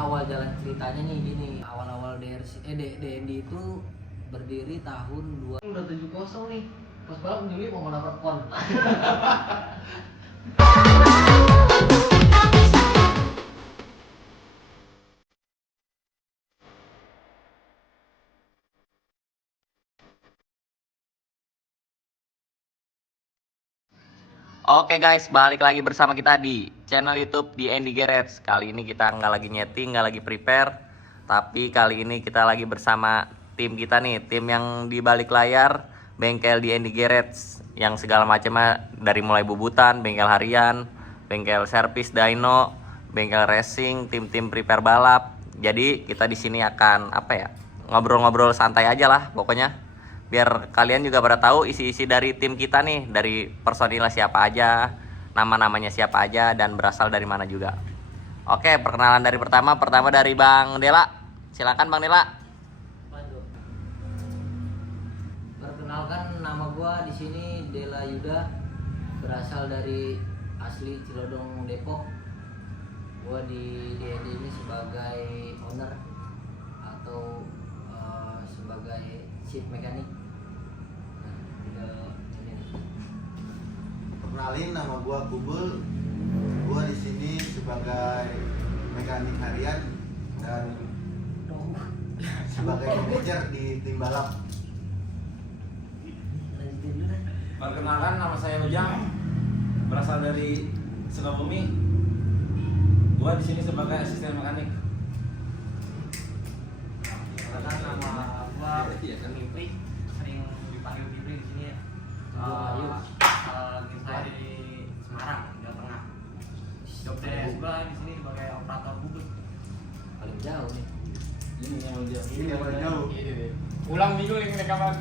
awal jalan ceritanya nih gini. Awal-awal DND itu berdiri tahun 2. Udah 7-0 nih. Pas balap Juli mau dapat pon. Oke guys, balik lagi bersama kita di channel YouTube di Andy Garage. Kali ini kita nggak lagi nyeting, nggak lagi prepare, tapi kali ini kita lagi bersama tim kita nih, tim yang di balik layar bengkel di Andy Garage, yang segala macamnya dari mulai bubutan, bengkel harian, bengkel servis dyno, bengkel racing, tim-tim prepare balap. Jadi kita di sini akan ngobrol-ngobrol santai aja lah pokoknya. Biar kalian juga pada tahu isi-isi dari tim kita nih, dari personilnya siapa aja, nama-namanya siapa aja, dan berasal dari mana juga. Oke, perkenalan dari pertama dari Bang Dela. Silakan Bang Dela. Perkenalkan, nama gua di sini Dela Yuda, berasal dari asli Cilodong, Depok. Gua di DND ini sebagai owner atau sebagai chief mekanik. Kenalin, nama gua Kubul. Gua di sini sebagai mekanik harian dan sebagai manajer di tim balap. Perkenalkan, nama saya Ujang, berasal dari Sukabumi. Gua di sini sebagai asisten mekanik. Perkenalkan, nama gua Mimpi, sering dipanggil Mimpi di sini ya. Lagi saya di Semarang, Jawa Tengah. Job desk gua di sini sebagai operator bubut. Paling jauh nih. Ini yang dia. Ini yang paling jauh. Ulang minggu lagi rekaman.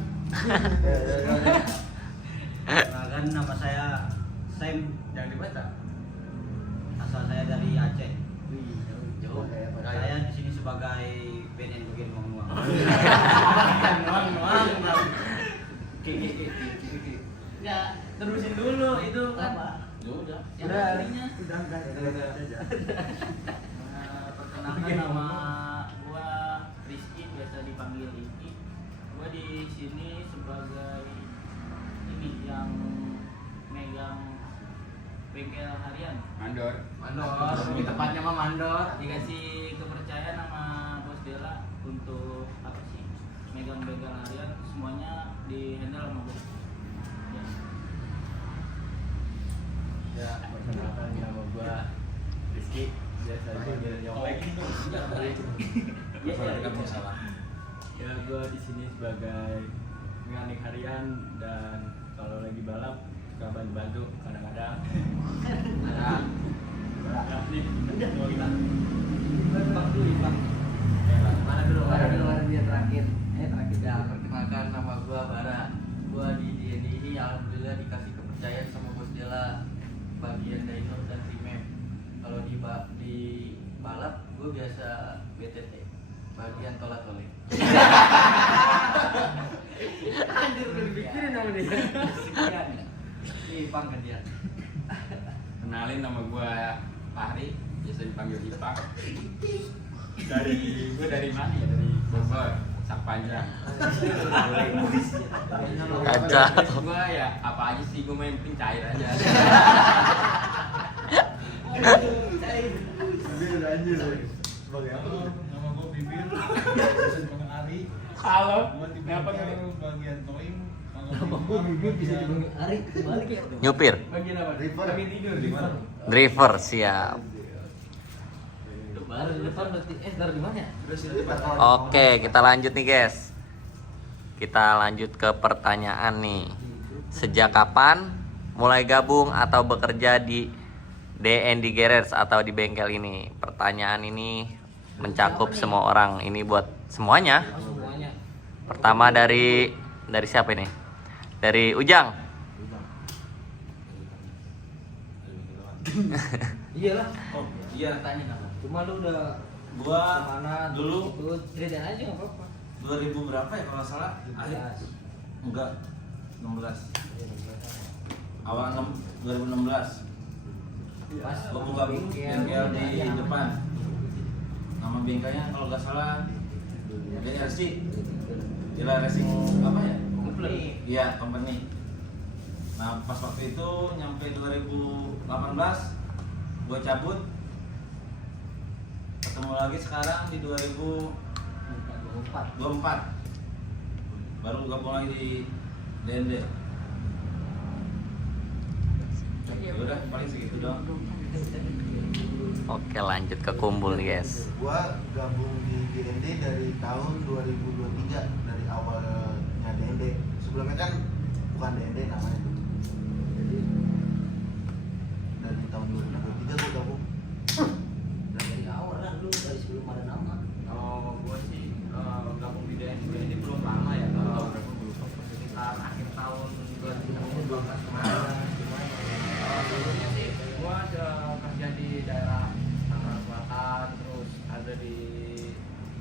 Perkenalkan, nama saya Sam, Jangan dibaca. asal saya dari Aceh. Jauh. Saya di sini sebagai BNN bagian uang-uang. Ya, terusin dulu itu kan. Udah. Yang aslinya. Perkenalkan, nama gua Rizky, biasa dipanggil Rizky. Gua di sini sebagai ini yang megang bengkel harian. Mandor. Lebih tepatnya mah mandor. Dikasih kepercayaan sama Bos Dela untuk apa sih? Megang bengkel harian, semuanya di handle sama Bos. Ya, perkenalkan, nama gua Rizky, biasa dipanggil Yong. Kamu salah. Ya, gua di sini sebagai mekanik harian dan kalau lagi balap suka bantu kadang-kadang. Ada nih, mau kita. Mana dulu dia terakhir. Terakhir Ya, perkenalkan, nama gua Bara. Gua di DND ini alhamdulillah dikasih kepercayaan sama Bos Dela bagian dyno dan remap. Kalau di balap gua biasa BTT bagian tolak-tolak. Anjir, udah dipikirin sama dia. Ipang kan dia. Kenalin, nama gua Fahri, biasa dipanggil Ipang. Gua dari mana ya? Dari Bogor, Sapanjang. Kaca. Gua ya apa aja sih, gua main penting cair aja. Bibir anjir. Sebagai apa? Nama gue Bibir, bisa dipanggil Ari. Halo. Gue di bengkel bagian towing. Nama gua Bibir, bisa dipanggil Ari, kebalik ya. Nyupir, Bagian apa? Driver. Bagian tidur di mana? driver, siap. Baru di depan berarti dari di mana ya? Oke, kita lanjut nih guys. Kita lanjut ke pertanyaan nih. Sejak kapan mulai gabung atau bekerja di DND Garage atau di bengkel ini? Pertanyaan ini mencakup semua orang. Ini buat semuanya. Semuanya. Pertama dari siapa ini? Dari Ujang. Iyalah. Oh, iya, tanya nama. Cuma lu udah Gua kemana dulu itu ceritain aja nggak apa-apa. 2000 berapa ya kalau nggak salah? Enggak, 16. Awal 2016. Pas Gua buka bengkel di depan. Nama bengkelnya kalau nggak salah DRC, Dela Racing apa ya? Iya, company. Nah pas waktu itu nyampe 2018 gue cabut, ketemu lagi sekarang di 2024 baru gabung lagi di DND. Ya udah paling segitu dong. Oke, lanjut ke kumpul nih guys. Gua gabung di DND dari tahun 2023, dari awalnya DND. Sebelumnya kan bukan DND namanya tuh. Jadi dari tahun 2023 gua gabung. Dari awal lah dulu, dari sebelum ada nama. Kalau gue sih gabung di DND ini belum lama ya, tahun berapa belum, sekitar akhir tahun 2012 kemarin. Sebelumnya sih gue ada kerja di daerah Tangerang Selatan, terus ada di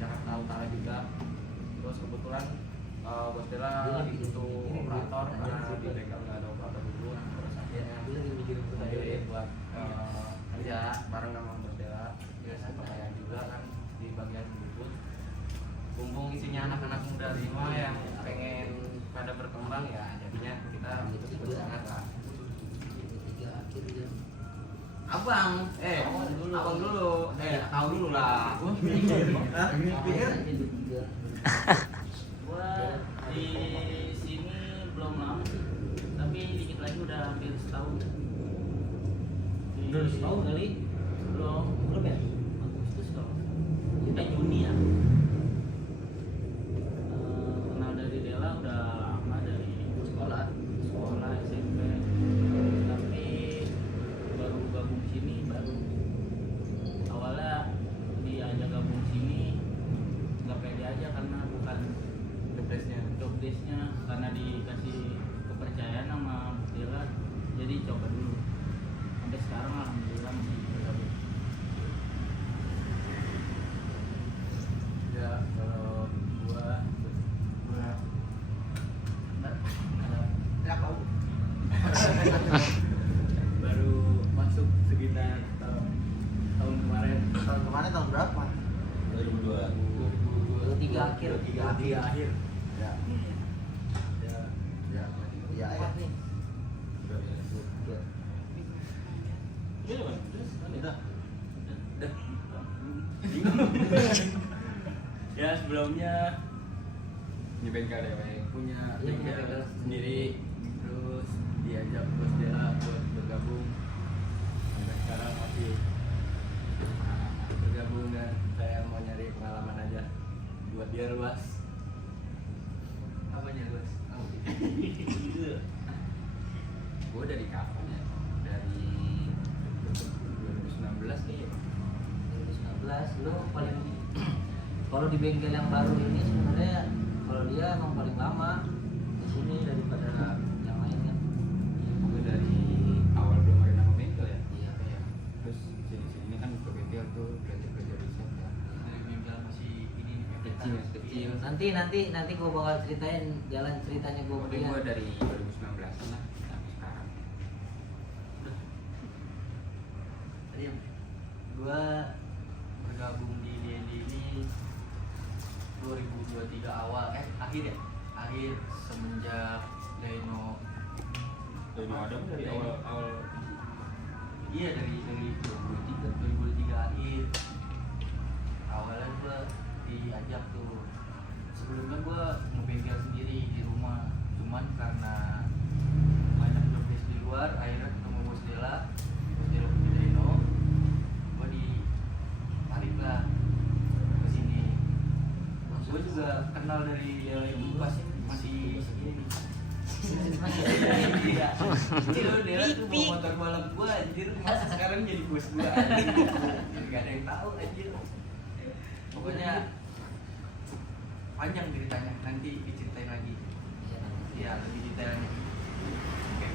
Jakarta Utara juga. Terus kebetulan Bos Dela lagi butuh operator karena di bengkel nggak ada operator dulu. Terus akhirnya saya buat kerja bareng sama Bos Dela. Biasa percaya juga kan di bagian bubut. Mumpung isinya anak-anak muda semua yang pengen pada berkembang, ya jadinya kita bersemangat lah. Abang dulu, tahu dulu lah. Gua di sini belum lama, tapi dikit lagi udah hampir setahun. Udah setahun kali? Belum ya? Agustus kalau kita Juni ya. Kenal dari Dela udah lama, dari sekolah SMP. Tapi baru gabung sini, baru awalnya diajak gabung sini nggak pede aja karena bukan job desk-nya, karena dikasih kepercayaan sama Dela, jadi coba dulu. Sampai sekarang alhamdulillah masih bergabung. Ya kalau gua baru masuk sekitar tahun kemarin. Tahun kemarin tahun berapa? 23 akhir. 23 akhir. Ya. Ya. Ya. Empat nih. Ya sebelumnya di bengkel dewek punya bengkel sendiri, terus diajak Bos Dela buat bergabung, sampai sekarang masih bergabung, dan saya mau nyari pengalaman aja buat biar luas. Apanya Bos? Gue dari kapan ya? Dari 2019 nih. 2019 lo paling kalau di bengkel yang baru ini sebenarnya kalau dia emang paling lama di sini daripada yang lain kan. Gue dari awal belum ada nama bengkel ya. Iya. Terus sini kan ke bengkel tuh belajar riset ya. Dari bengkel masih ini Kecil. Nanti gue bakal ceritain jalan ceritanya gue Tapi gue dari 2019 lah sampai sekarang. Gua bergabung di DND ini 2023 awal, akhir semenjak Dino Ada dari awal. Iya, dari 2023 akhir. Awalnya gua diajak tuh. Sebelumnya gua ngebengkel sendiri di rumah, cuman karena banyak job desk di luar, akhirnya ketemu Bos Dela punya Dino. Gua ditarik lah ke sini. Gua juga kenal dari Dela itu pas masih segini. Iya. Kecil Dela tuh bawa motor balap gua anjir, masa sekarang jadi bos gua anjir. Gak ada yang tahu anjir. Pokoknya panjang ceritanya, nanti diceritain lagi. Iya, lebih detailnya. Oke.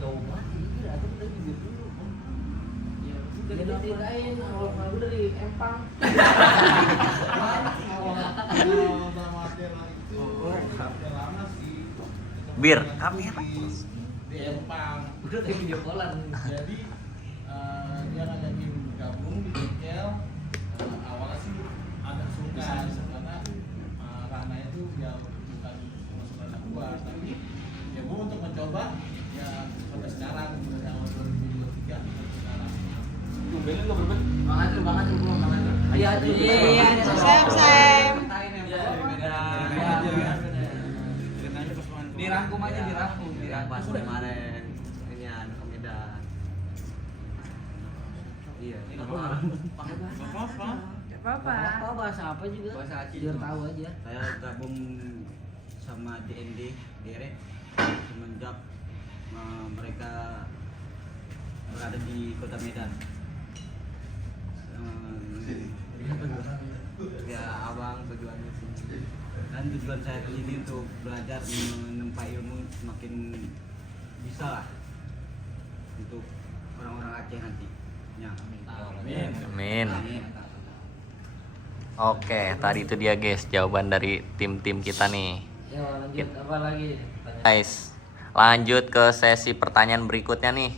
jauh banget ini atau kita bibir dulu. Ya, Jadi ceritain awal gue dari Empang. Kalau sama Dela itu udah lama sih. Bir, kamera di Empang. Udah kayak video callan. Jadi dia ngajakin gabung di bengkel. Awalnya sih agak sungkan karena ranahnya itu ya bukan masuk ranah gua, tapi ya gua untuk mencoba ya sampai sekarang dari awal 2023 sampai sekarang. Tumbengan nggak berbeda. Bang Acil belum Bang Acil. Iya, Iya, Sam. Dirangkum aja, dirangkum. Pas kemarin ini ke Medan. Iya. apa bahasa apa juga Bahasa Aceh biar cuma. tahu aja. Saya gabung sama DND Direct semenjak mereka berada di Kota Medan. Ya abang tujuannya sih. Dan tujuan saya ke sini untuk belajar menempa ilmu semakin bisa lah untuk orang-orang Aceh nantinya. Amin. Oke, tadi itu dia guys jawaban dari tim-tim kita nih. Ya lanjut apa lagi pertanyaan? Guys, lanjut ke sesi pertanyaan berikutnya nih.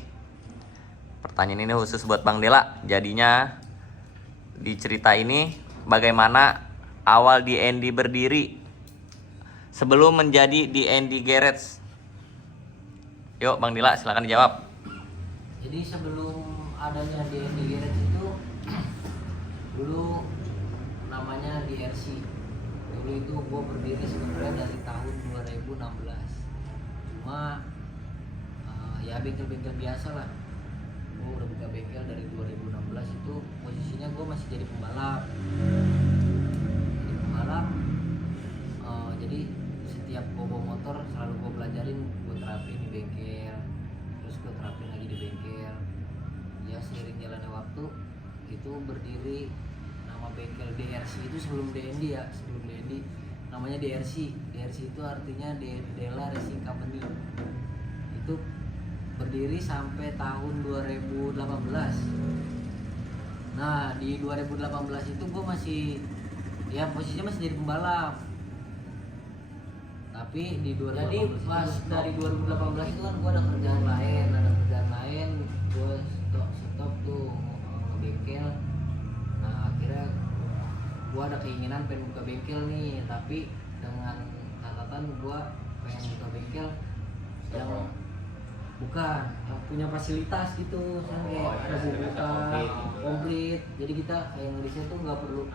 Pertanyaan ini khusus buat Bang Dela. Jadinya di cerita ini bagaimana awal DND berdiri sebelum menjadi DND Garage. Yuk Bang Dela silakan dijawab. Jadi sebelum adanya DND Garage itu dulu namanya DRC. Dulu itu gue berdiri sebenarnya dari tahun 2016. Cuma ya bengkel-bengkel biasa lah. Gue udah buka bengkel dari 2016 itu posisinya gue masih jadi pembalap. Jadi setiap gue bawa motor selalu gue pelajarin, gue terapin di bengkel, terus gue terapin lagi di bengkel. Ya seiring jalannya waktu itu berdiri nama bengkel DRC itu sebelum DND ya, sebelum DND namanya DRC. DRC itu artinya Dela Racing Company. Itu berdiri sampai tahun 2018. Nah di 2018 itu gue masih ya posisinya masih jadi pembalap. Tapi di 2018 jadi pas dari 2018 itu kan gue ada kerjaan lain, gue stop tuh bengkel. Nah akhirnya gue ada keinginan pengen buka bengkel nih, tapi dengan catatan gue pengen buka bengkel yang bukan yang punya fasilitas gitu, kayak ada buka komplit. Jadi kita kayak ngerisnya tuh nggak perlu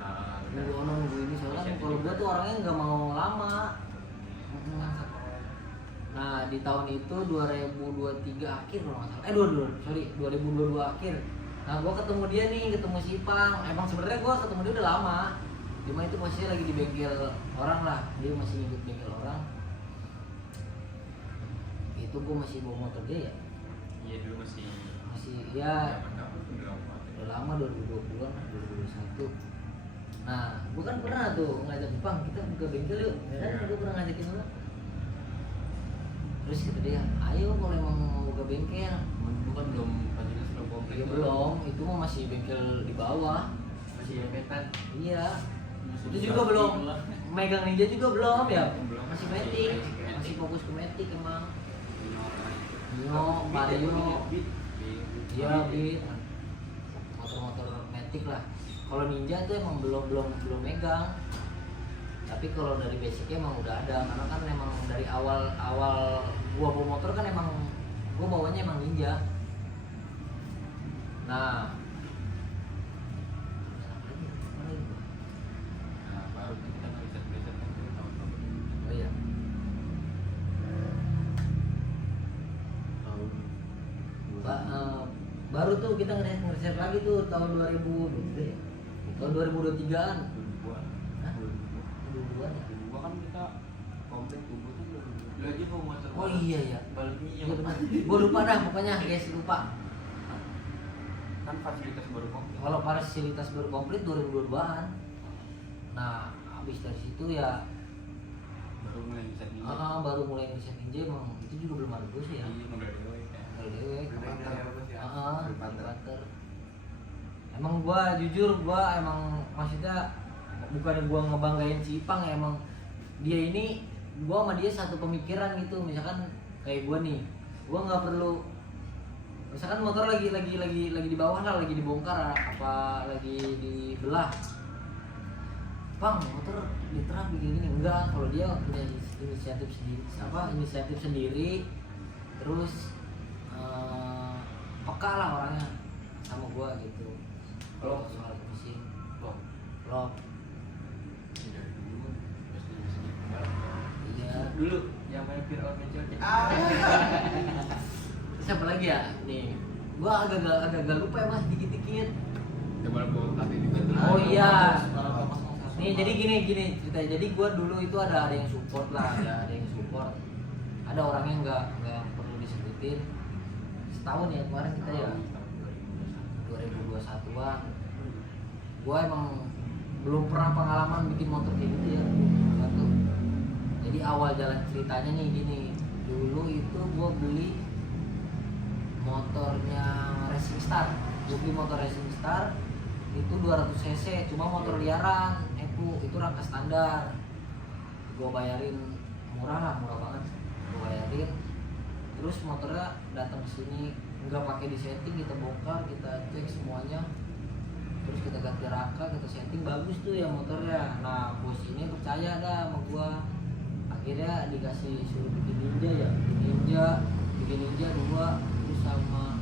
nunggu ini, soalnya kalau gue tuh orangnya nggak mau lama. Nah di tahun itu 2023 akhir kalau nggak salah, 2022 akhir. Nah gue ketemu dia nih, ketemu si Ipang. Emang sebenarnya gue ketemu dia udah lama, cuma itu posisinya lagi di bengkel orang lah, dia masih nyebut bengkel orang. Itu gue masih bawa motor dia ya. Iya dulu masih ya udah lama 2020-an 2021. Nah gue kan pernah tuh ngajak Ipang, kita buka bengkel yuk ya kan, gue pernah ngajakin lo. Terus kata dia, ayo kalau emang mau buka bengkel. bukan belum fasilitas belum komplit. Ya belum, itu mah masih bengkel di bawah. Masih petan. Iya. Itu juga belum megang Ninja juga belum ya. Masih Matic, masih fokus ke Matic emang. Nino, Vario, iya Beat, motor-motor Matic lah. Kalau Ninja itu emang belum megang. Tapi kalau dari basicnya emang udah ada, karena kan emang dari awal gua bawa motor kan emang gua bawanya emang Ninja. Nah, Baru kita riset kan tahun-tahun. oh iya. Baru tuh kita ngeriset lagi tuh tahun 2000 ya? Tahun 2023-an. 2022 ya? Gua kan kita komplit tubuh tuh Lu aja mau motor. Oh iya ya. Baliknya Iya benar. Gua lupa dah pokoknya guys, lupa. kan fasilitas baru komplit. Kalau fasilitas baru komplit 2022-an. Nah, habis dari situ ya Baru mulai riset Ninja. baru mulai ngeriset Ninja. Emang itu juga belum ada sih ya. Iya, model dewe kan. Kalau dewek Repater. Repater. Emang gua jujur emang maksudnya bukan gua ngebanggain si Ipang ya, emang dia ini gua sama dia satu pemikiran gitu. Misalkan kayak gua nih, gua nggak perlu misalkan motor lagi di bawah lah, lagi dibongkar apa lagi dibelah, bang motor diterap begini enggak. Kalau dia punya inisiatif sendiri terus peka lah orangnya sama gua gitu. Kalau soal mesin blok iya Dulu yang main Fir'aun Mencoce. siapa lagi ya nih, gua agak lupa ya mas, dikit Coba gua kasih juga tuh. oh iya nih. Jadi gini ceritanya, jadi gua dulu itu ada yang support lah, ada yang support, ada orangnya nggak perlu disebutin. Setahun ya kemarin kita ya 2021an, gua emang belum pernah pengalaman bikin motor kayak gitu ya. Satu, jadi awal jalan ceritanya nih gini, dulu itu gua beli motornya Racing Star, gua beli motor Racing Star itu 200 cc, cuma motor liaran itu rangka standar. Gua bayarin murah banget, gua bayarin. Terus motornya datang ke sini nggak pakai disetting, kita bongkar, kita cek semuanya, terus kita ganti rangka, kita setting, bagus tuh ya motornya. Nah bos ini percaya dah sama gua, akhirnya dikasih suruh bikin ninja 2, terus sama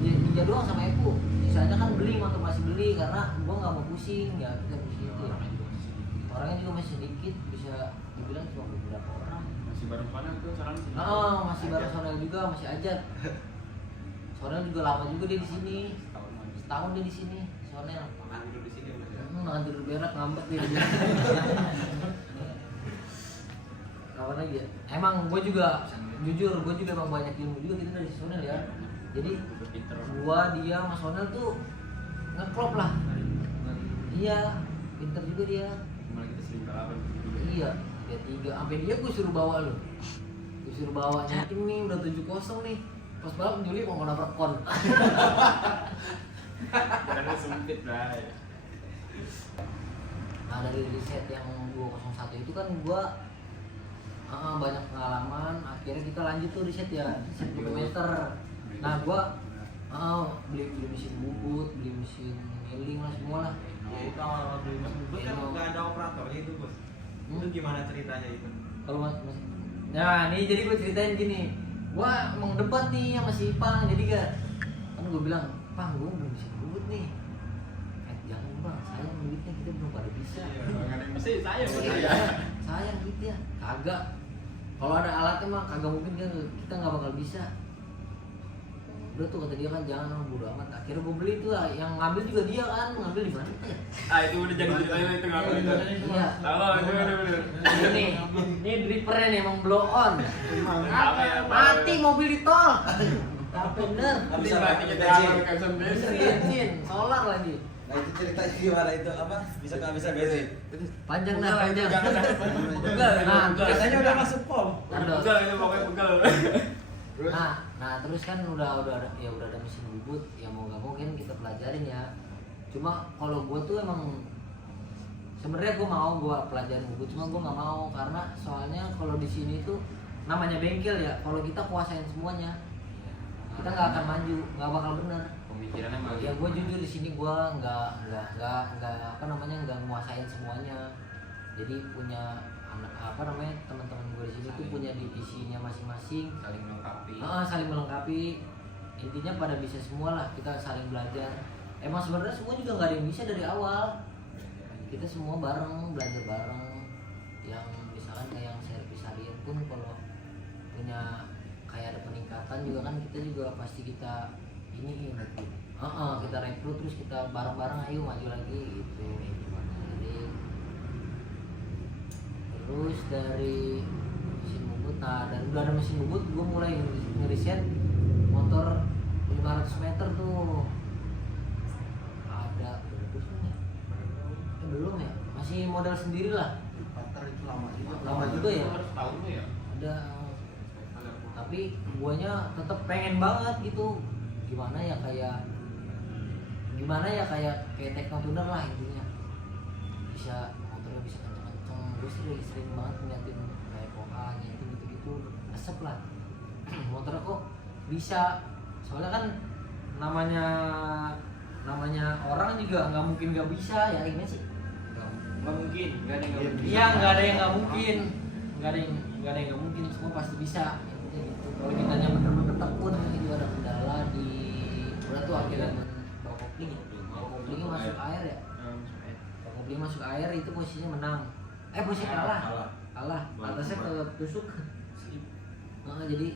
ninja doang sama Epo. Sisanya kan beli, motor masih beli karena gua nggak mau pusing ya, kita pusing itu ya. Orangnya juga masih sedikit, bisa dibilang cuma beberapa orang. Masih bareng panel tuh saran sih. Masih bareng Sonel juga, masih Ajat. Sonel juga lama juga dia di sini. Setahun dia di sini, Sonel. Makan dulu di sini Mas ya. Makan tidur berak, ngambek dia. Kapan lagi ya? Emang gue juga, jujur gue juga emang banyak ilmu juga gitu dari Sonel ya. Jadi gue, dia, sama Sonel tuh ngeklop lah. Iya, pinter juga dia. Malah kita sering balapan. Iya, 3 sampai dia gue suruh bawa lo. Gue suruh bawa nyeting nih, udah 7-0 nih. Pas balap Juli mau nabrak kon. Karena sempit lah. Nah dari riset yang 201 itu kan gua banyak pengalaman. Akhirnya kita lanjut tuh riset ya, riset kilometer. Nah gua beli mesin bubut, beli mesin milling lah, semua lah. Ya itu awal beli mesin bubut kan nggak ada operatornya itu bos. Itu gimana ceritanya itu? Kalau mas, nah nih jadi gue ceritain gini, gua emang debat nih sama si Ipang. Jadi kan gue bilang, Pang gue belum mesin bubut nih. Jangan bang, sayang duitnya, kita belum pada bisa. Nggak ada mesin saya. Sayang duitnya, kagak. Kalau ada alatnya mah kagak mungkin kan, kita nggak bakal bisa. Udah tuh kata dia kan, jangan bodo amat. Akhirnya gue beli tuh, yang ngambil juga dia kan, ngambil di mana ya? Itu udah jadi ceritanya itu ngambil itu. Iya. Tahu itu bener. Ini dripernya nih emang blow on. Apa ya? Mati mobil di tol. Tapi bener. Bisa mati kita bensin. Bisa bensin, solar lagi. Nah itu ceritanya gimana itu apa? Bisa nggak bisa bensin? Panjang dah, panjang. Begal. Nah, Katanya udah masuk pom. Begal itu pokoknya begal. Nah terus kan udah ada mesin bubut, ya mau gak mau kan kita pelajarin ya. Cuma kalau gue tuh emang sebenarnya gue mau pelajarin bubut, cuma gue nggak mau karena soalnya kalau di sini tuh namanya bengkel ya, kalau kita kuasain semuanya kita nggak akan maju, nggak bakal bener. Pemikirannya mah. Ya gue jujur di sini gue nggak nggak nguasain semuanya. Jadi punya teman-teman gue di sini tuh punya divisinya masing-masing, saling melengkapi. Intinya pada bisa semua lah, kita saling belajar. Emang sebenarnya semua juga nggak ada yang bisa dari awal, kita semua bareng, belajar bareng. Yang misalkan kayak yang servis harian pun kalau punya kayak ada peningkatan juga kan, kita juga pasti kita ini kita rekrut, terus kita bareng-bareng ayo maju lagi gitu. Jadi terus dari mesin bubut, dari udah ada mesin bubut gue mulai ngeriset motor 500 meter tuh. Ada belum ya, masih modal sendiri lah. Pater itu Lama juga ya. Tahun tuh ya. Ada, tapi guanya tetap pengen banget gitu. Gimana ya kayak Tekno Tuner lah intinya. Bisa motornya bisa kenceng-kenceng. Gue sering banget ngeliatin kayak Koha gitu-gitu asep lah. Motornya kok bisa soalnya kan namanya orang juga nggak mungkin nggak bisa ya ini sih. Nggak mungkin, nggak ada yang nggak mungkin. Iya, nggak ada yang nggak mungkin, nggak ada yang nggak mungkin, semua pasti bisa. Intinya gitu. Kalau kitanya bener-bener tekun, itu ada kendala di udah tuh akhirnya bawa kopling masuk air ya. Bawa kopling masuk air itu posisinya menang. Posisinya kalah. Atasnya ketusuk. Nah, jadi